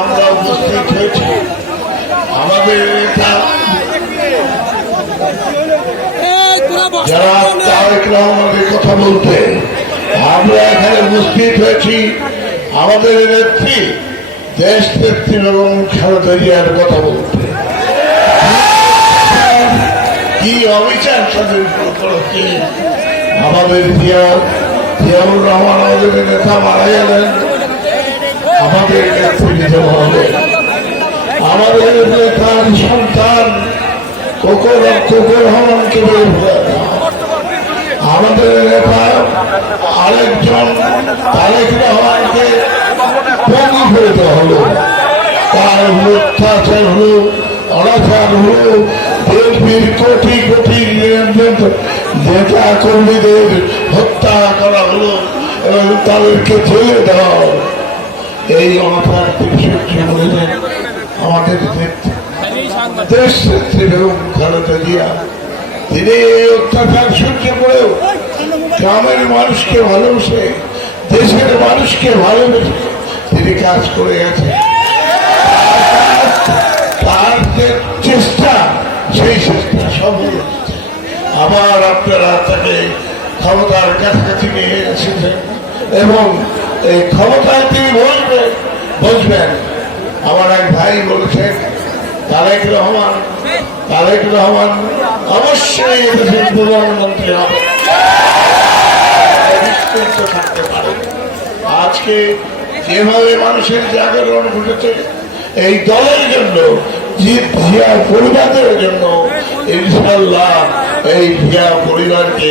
আমরা উপস্থিত হয়েছি আমাদের নেতা যারা তারেক রহমানের কথা বলতে আমরা এখানে উপস্থিত হয়েছি। আমাদের নেত্রী, দেশ নেত্রী এবং খালেদা জিয়ার কথা বলতে। কি অবিচার তাদের করেছে আমাদের জিয়া জিয়াউর রহমান আমাদের নেতা মারা গেলেন। আমাদের নেত্রী হলেন আমাদের নেতার সন্তান কোকর কোকর রহমানকে বের আমাদের নেতা আরেকজন তারেক রহমানকে দেওয়া হলো তার অত্যাচার হলো অনাচার হলো বিএনপির কোটি কোটি নেতা কর্মীদের হত্যা করা হলো এবং তাদেরকে দেওয়া এই অনাচার আমাদের দেশ তিনি এই অত্যাচার সহ্য করেও গ্রামের মানুষকে ভালোবেসে দেশের মানুষকে ভালোবেসে তিনি কাজ করে গেছেন। তার যে চেষ্টা, সেই চেষ্টা সফল আবার আপনারা তাকে ক্ষমতার কাছাকাছি নিয়ে এসেছেন এবং এই ক্ষমতায় তিনি বসবেন বসবেন। আমার এক ভাই বলেছেন, তারেক রহমান তারেক রহমান অবশ্যই এদেশের প্রধানমন্ত্রী হবে। থাকতে পারে। আজকে যেভাবে মানুষের জাগরণ ঘটেছে, এই দলের জন্য পরিবারের জন্য ইনশাল্লাহ এই ভিয়া পরিবারকে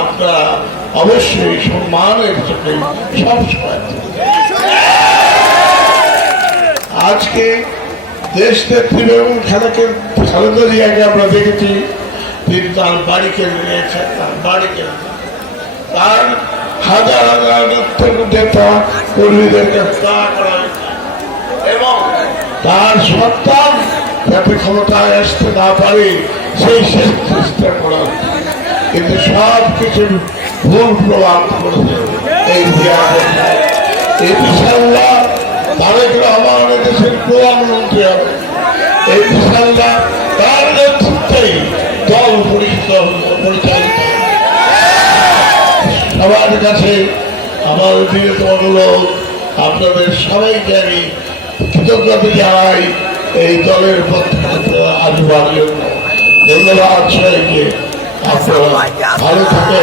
আপনারা অবশ্যই সম্মানের সাথে সবসময় আজকে দেশ নেত্রী এবং খেলাকে খালেদা জিয়াকে আমরা দেখেছি, তিনি তার বাড়িকে নিয়েছেন তার বাড়িকে তার হাজার হাজার নেতা কর্মীদেরকে হত্যা করা এবং তার সন্তান যাতে ক্ষমতায় আসতে না পারে, সেই চেষ্টা করা কিন্তু সব কিছু ভুল প্রভাব করেছে এই বিশাল্লাহ তারেক রহমান দেশের প্রধানমন্ত্রী হবে। এই বিশাল্লাহ তার নেতৃত্বেই দল পরিচাল- পরিচালিত। সবার কাছে, আমার বিরত অনুরোধ আপনাদের সবাইকে আমি কৃতজ্ঞতা জানাই এই দলের পক্ষে আসবার জন্য ধন্যবাদ সবাইকে। আপনারা ভালো থাকে